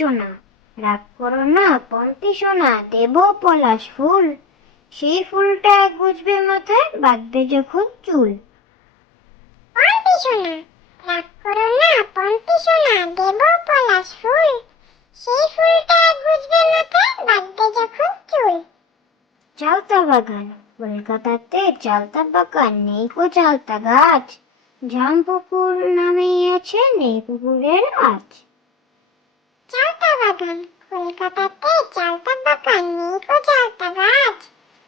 সোনা, রাগ করো না পন্তি সোনা, দেব পলাশ ফুল, সেই ফুলটা গুজবে মাথায়, বাঁধবে যখন চুল। পন্তি সোনা, রাগ করো না পন্তি সোনা, দেব পলাশ ফুল, সেই ফুলটা গুজবে মাথায়, বাঁধবে যখন চুল। চালতা বাগান, কলকাতাতে চালতা বাগান, নেই কো চালতা গাছ, জাম পুকুর নামেই আছে, নেই পুকুরের আজ। চালতা বাগান, কলকাতাতে চালতা বাগান, নেই কো চালতা গাছ,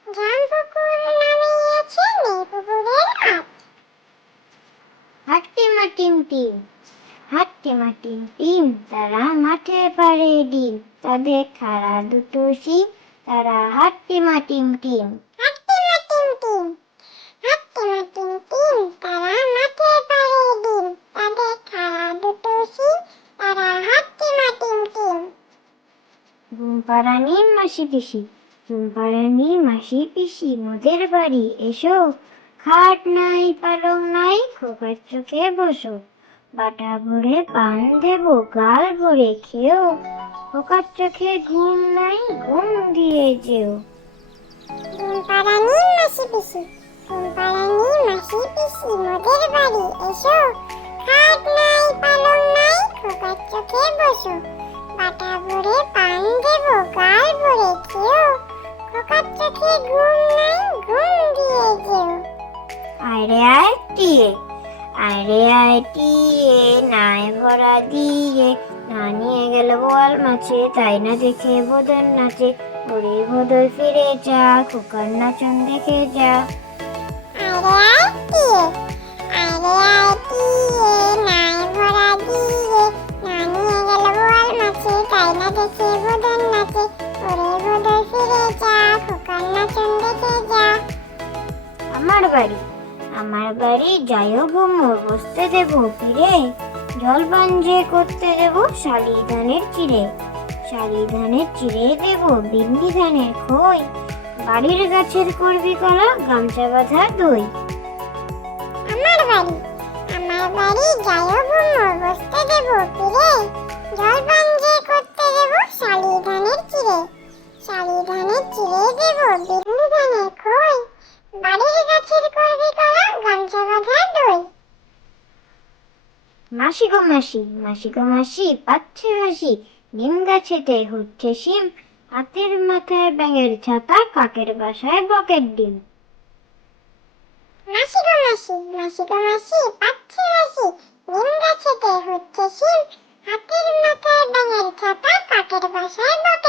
জাম পুকুর নামেই আছে, নেই পুকুরের আজ। হাট্টিমা টিম টিম, হাট্টিমা টিম টিম, তারা মাঠে পারে ডিম, তাদের খাড়া দুটো শিং, তারা হাট্টিমা টিম টিম। হাট্টিমা টিম টিম, হাট্টিমা টিম টিম, তারা মাঠে পারে ডিম, তাদের খাড়া দুটো শিং, তারা হাট্টিমা টিম টিম। ঘুমপাড়ানি মাসি পিসি, ঘুমপাড়ানি মাসি পিসি, মোদের বাড়ি এসো, খাট নাই পালং নাই, খোকার চোখে বসো, বাটা ভরে পান দেবো, গাল ভরে খেও, খোকার চোখে ঘুম নাই, ঘুম দিয়ে যেও। ঘুমপাড়ানি মাসি পিসি, ঘুমপাড়ানি মাসি পিসি, মোদের বাড়ি এসো, খাট নাই পালং নাই, খোকার চোখে বসো, বাটা ভরে পান দেবো, গাল ভরে খেও, খোকার চোখে ঘুম নাই, ঘুম দিয়ে যেও। আরে আয় টিয়ে, আরে আয় টিয়ে, নাই ভরা দিয়ে, না নিয়ে গেল বোয়াল মাছে, তাই না দেখে বদন নাচে, ওরে বদল ফিরে যা, খোকার নাচন দেখে যা। আরে আয় টিয়ে, আরে আয় টিয়ে, নাই ভরা দিয়ে, না নিয়ে গেল বোয়াল মাছে, তাই না দেখে বদন নাচে, ওরে বদল ফিরে যা, খোকার নাচন দেখে যা। আমার বাড়ি, আমার বাড়ি যাইও ঘুমো, বসতে দেবো ফিরে, জল পান যে করতে দেবো, শালি ধানের চিড়ে, শালি ধানের চিড়ে দেবো, বিন্দি ধানের খই, বাড়ির গাছের করবি কলা, গামছা বাঁধা দই। আমার বাড়ি, আমার বাড়ি যাইও ঘুমো, বসতে দেবো ফিরে, জল পান যে করতে দেবো, শালি ধানের চিড়ে, শালি ধানের চিড়ে দেবো, বিন্দি ধানের খই, বাড়ির গাছের করবি কলা, গামছা বাঁধা দই। মাসি গো মাসি, মাসি গো মাসি, পাচ্ছে হাসি, নিম গাছেতে হচ্ছে শিম, হাতের মাথায় ব্যাঙের ছাতা, কাকের বাসায় বকের ডিম। মাসি গো মাসি, মাসি গো মাসি, পাচ্ছে হাসি, নিম গাছেতে হচ্ছে শিম, হাতের মাথায় ব্যাঙের ছাতা, কাকের বাসায় বকের